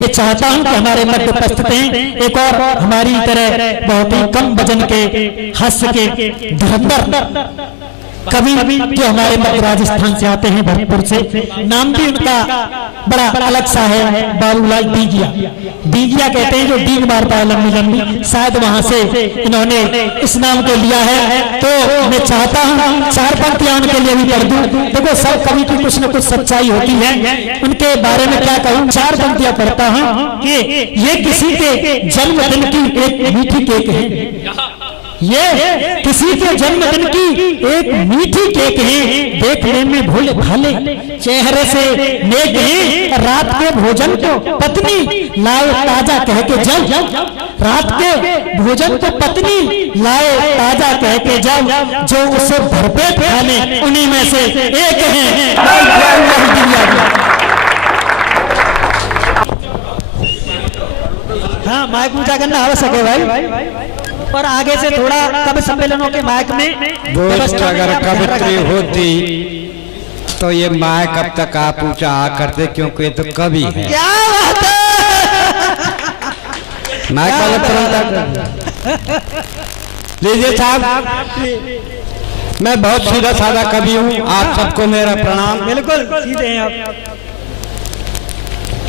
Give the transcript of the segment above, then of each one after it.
ये चाहता हूं कि हमारे मध्य उपस्थित हैं एक और हमारी तरह बहुत ही कम वजन के हास्य के धुरंधर कवि जो हमारे मध्य राजस्थान से आते हैं भरतपुर से। नाम भी उनका बड़ा अलग सा है, बाबूलाल दीगिया। दीगिया कहते हैं जो डीग मारता है लंबी लंबी, शायद वहां से इन्होंने इस नाम को लिया है। तो मैं चाहता हूं चार पंक्तियां उनके लिए भी पढ़ दूं। देखो सब कवि की कुछ न कुछ सच्चाई होती है, उनके बारे में क्या कहूं। चार पंक्तियां पढ़ता हूं कि ये किसी के जन्मदिन की एक मीठी केक है, ये किसी के जन्मदिन की एक मीठी केक है, देखने में भोले भाले चेहरे से नेक है। रात के भोजन को पत्नी लाए ताजा कह के जब, रात के भोजन को पत्नी लाए ताजा कह के जब, जो उसे भरपेट खाने उन्हीं में से एक है। हाँ माइक ऊंचा करना आवश्यक है भाई, और आगे से थोड़ा कवि सम्मेलनों के माइक में दोस्त अगर कवित्री होती तो ये माइक अब तक आप ऊंचा आ करते, क्योंकि ये तो कवि है। क्या बात है, माइक वाले तुरंत लीजिए साहब। मैं बहुत सीधा साधा कवि हूँ, आप सबको मेरा प्रणाम। बिल्कुल सीधे हैं आप।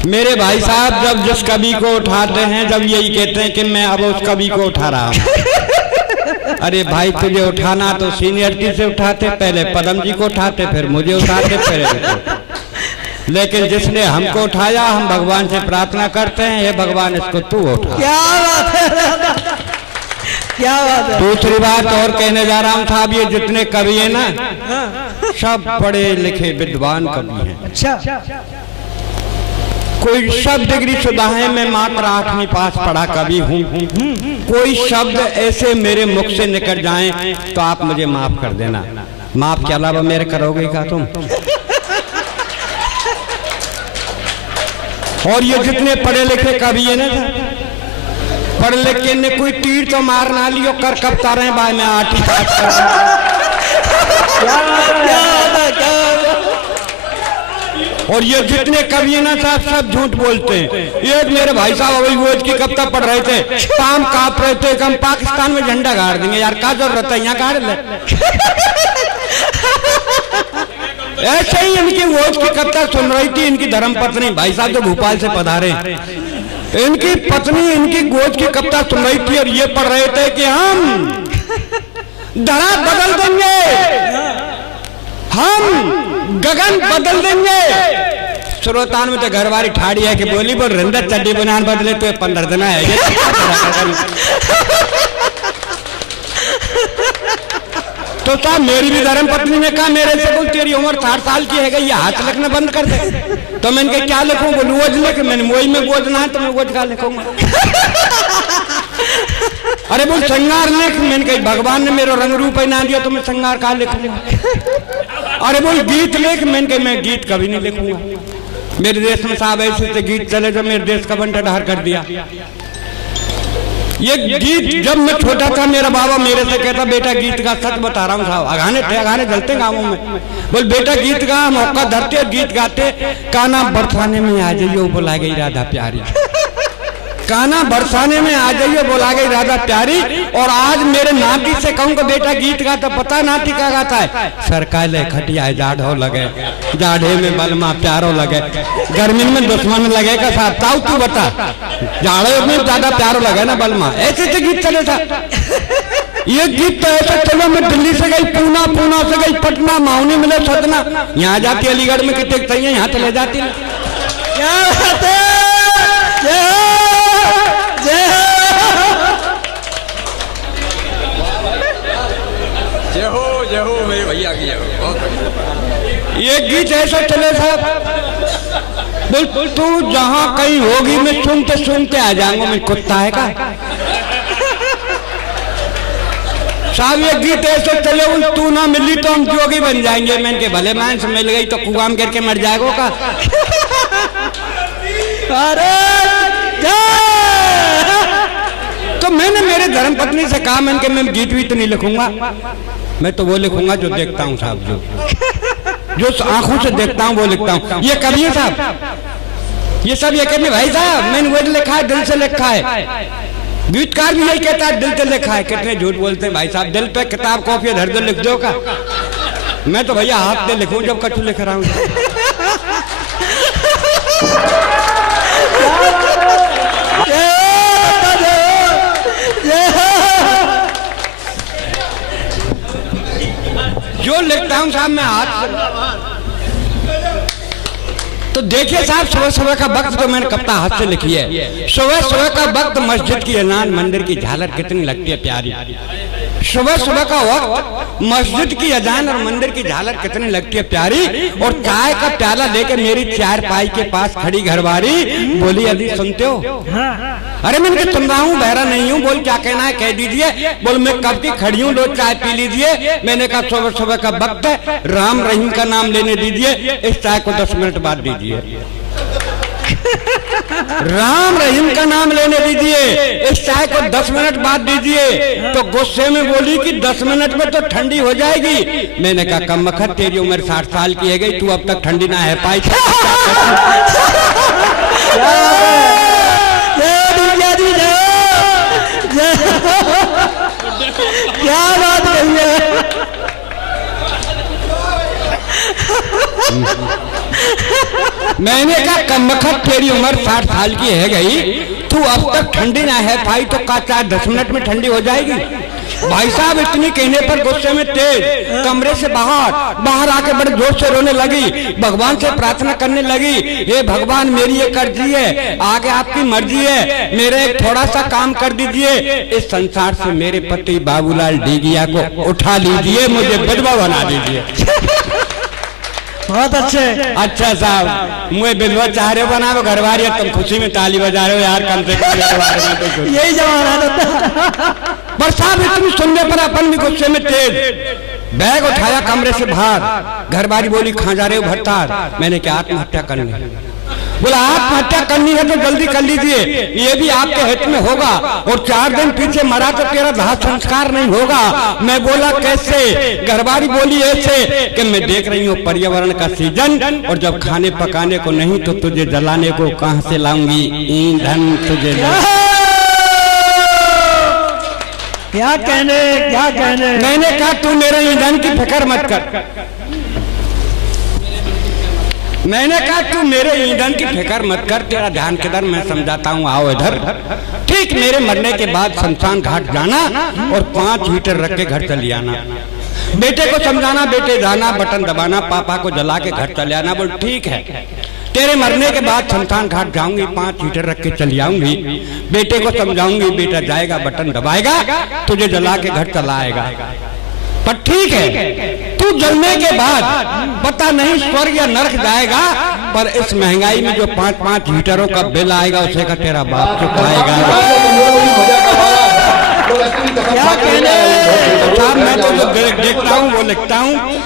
मेरे भाई साहब जब जिस कवि को उठाते हैं, जब यही कहते हैं कि मैं अब उस कवि को उठा रहा हूँ। अरे भाई तुझे उठाना तो सीनियरिटी से उठाते, पहले पदम जी को उठाते, फिर मुझे उठाते, फिर लेकिन जिसने हमको उठाया, हम भगवान से प्रार्थना करते हैं हे भगवान इसको तू उठा। क्या बात है, क्या बात है। दूसरी बात और कहने जा रहा हूँ साहब, ये जितने कवि है ना सब पढ़े लिखे विद्वान कवि हैं। अच्छा, कोई शब्द डिग्री शुदा है, मैं मात्र 8वीं पास पढ़ा कवि हूँ। कोई शब्द ऐसे मेरे मुख से निकल जाएं तो आप मुझे माफ कर देना। माफ के अलावा मेरे करोगे क्या तुम? और ये जितने पढ़े लिखे कवि है ना, पढ़ लिख के ने कोई तीर तो मार ना लियो, कर कब तारे भाई मैं 8वीं पास और ये जितने कवि है ना साहब सब झूठ बोलते हैं। एक मेरे भाई साहब अभी वो की कविता पढ़ रहे थे, पाम कांप रहे थे, हम पाकिस्तान में झंडा गाड़ देंगे। यार क्या जरूरत है, यहाँ गाड़ ले। ऐसे ही इनकी वोट की कविता सुन रही थी, इनकी धर्मपत्नी भाई साहब जो भोपाल से पधारे, इनकी पत्नी इनकी गोद की कविता सुन रही थी और ये पढ़ रहे थे कि हम धरा बदल देंगे, हम गगन बदल देंगे। श्रोतान में तो घरवारी ठाड़ी है कि बोली बोल रिंदर चड्डी बनान बदले तो 15 दिन है। तो साहब मेरी भी धर्म पत्नी ने कहा मेरे से बोल तेरी उम्र 60 साल की है, ये हाथ लिखना बंद कर दे। तो मैंने कहा क्या लिखूं? बोलूं वोज लिख। मैंने वही में वोज ना है तो मैं वोज का लिखूंगा। अरे बोल श्रृंगार लिख। मैंने कही भगवान ने मेरा रंग रूप ना दिया तो मैं श्रृंगार का लिखूंगा। अरे बोल गीत लिख। मैंने कही मैं गीत कभी नहीं लिखूंगा। मेरे देश में साहब ऐसे से गीत चले जो मेरे देश का बंटा ढार कर दिया। ये गीत जब मैं छोटा था मेरा बाबा मेरे से कहता बेटा गीत का, सच बता रहा हूँ साहब, अगाने थे अगाने जलते गाँवों में। बोल बेटा गीत गा, मौका धरते गीत गाते, काना बरसाने में आ जाइयो बुला गई राधा प्यारी, काना बरसाने में आ जाइए बोला गई राधा प्यारी। और आज मेरे नाती से कहूँ कि बेटा गीत गा तो पता नाती क्या गाता है? सरकाले खटिया जाढ़ो लगे, जाढ़े में बलमा प्यारो लगे, गर्मी में दुश्मन लगेगा साहब। ताऊ तू बता, जाड़े में ज्यादा प्यारो लगे ना बलमा। ऐसे से गीत चले था। ये गीत तो ऐसा चलो मैं दिल्ली से गई पूना, पूना से गई पटना, माउनी मिले सतना, यहाँ जाती अलीगढ़ में कितने चाहिए यहाँ चले जाती। क्या बात है, जय हो मेरे भैया की जय। ये गीत ऐसा चले साहब, बोल तू जहाँ कहीं होगी मैं सुनते सुनते आ जाऊंगा। मैं कुत्ता है का साहब? ये गीत ऐसे चले तू ना मिली तो हम जोगी बन जाएंगे। मैंने के भले मान से मिल गई तो कुआम करके मर जाएगा का? अरे तो मैंने मेरे धर्मपत्नी से कहा मैंने कि मैं गीत भी तो नहीं लिखूंगा, मैं तो वो लिखूंगा जो देखता हूँ साहब, जो आंखों से देखता हूँ वो लिखता हूँ। ये कवि है साहब, ये सब ये कहते भाई साहब मैंने वर्ड लिखा है, दिल से लिखा है। गीतकार भी यही कहता है दिल से लिखा है। कितने झूठ बोलते हैं भाई साहब, दिल पे किताब कॉपी धर दो लिख दो का। मैं तो भैया हाथ पे लिखूं जब कछु लिख रहा हूं। जो लिखता हूं साहब मैं हाथ से। तो देखिए साहब, सुबह सुबह का वक्त तो मैंने कविता हाथ से लिखी है। सुबह सुबह का वक्त मस्जिद की अजान, मंदिर की झालर कितनी लगती है प्यारी। सुबह सुबह का वक्त मस्जिद की अजान और मंदिर की झालर कितनी लगती है प्यारी। और चाय का प्याला लेके मेरी चारपाई के पास खड़ी घरवारी बोली, अभी सुनते हो? अरे मैंने सुन रहा हूँ, बहरा नहीं हूँ। बोल क्या कहना है कह दीजिए। बोल मैं कब की खड़ी हूँ, लो चाय पी लीजिए। मैंने कहा सुबह सुबह का वक्त है, राम रहीम का नाम लेने दीजिए, इस चाय को 10 मिनट बाद दीजिए। राम रहीम का नाम लेने दीजिए, इस चाय को 10 मिनट बाद दीजिए। तो गुस्से में बोली कि 10 मिनट में तो ठंडी हो जाएगी। मैंने कहा कम वक्त, तेरी उम्र 60 साल की है गई, तू अब तक ठंडी ना है पाई। क्या बात कही है। मैंने कहा कमबख्त तेरी उम्र 60 साल की है गई, तू अब तक ठंडी ना है पाई तो का चाय 10 मिनट में ठंडी हो जाएगी। भाई साहब इतनी कहने पर गुस्से में तेज कमरे से बाहर आके बड़े जोर से रोने लगी, भगवान से प्रार्थना करने लगी, हे भगवान मेरी ये कर्जी है, आगे आपकी मर्जी है, मेरे थोड़ा सा काम कर दीजिए, इस संसार से मेरे पति बाबूलाल डीगिया को उठा लीजिए, मुझे विधवा बना दीजिए। बहुत अच्छे। अच्छा साहब, मुझे विधवा चाह रहे हो बनाओ घरवारी, तुम खुशी में ताली बजा रहे हो यार, कम से कम यही जवान है। पर साहब इतनी सुनने पर अपन भी गुस्से में तेज बैग उठाया कमरे से बाहर। घरवारी बोली कहां जा रहे हो भट्टार? मैंने क्या आत्महत्या करनी है। बोला आत्महत्या करनी है तो जल्दी कर लीजिए, ये भी आपके हित में होगा, और 4 दिन पीछे मरा तो तेरा दाह संस्कार नहीं होगा। मैं बोला कैसे? घरवारी बोली ऐसे कि मैं देख रही हूँ पर्यावरण का सीजन, और जब खाने पकाने को नहीं तो तुझे जलाने को कहां से लाऊंगी ईंधन तुझे। क्या कहने। मैंने कहा तू मेरे ईंधन की फिक्र मत कर। मैंने कहा तू मेरे ईंधन की फिक्र मत कर, तेरा ध्यान किधर मैं समझाता हूँ, आओ इधर। ठीक मेरे मरने के बाद शमशान घाट जाना और 5 हीटर रख के घर चली आना। बेटे को समझाना, बेटे जाना, बटन दबाना, पापा को जला के घर चले आना। बोल ठीक है, तेरे मरने के बाद शमशान घाट जाऊंगी, 5 हीटर रख के चली आऊंगी, बेटे को समझाऊंगी, बेटा जाएगा बटन दबाएगा, तुझे जला के घर चला आएगा। पर ठीक है, तू जलने के बाद पता नहीं स्वर्ग या नरक जाएगा, पर इस महंगाई में जो 5-5 हीटरों का बिल आएगा उसे का तेरा बाप चुकाएगा। क्या कहने। मैं तो जो देखता हूँ वो लिखता हूँ।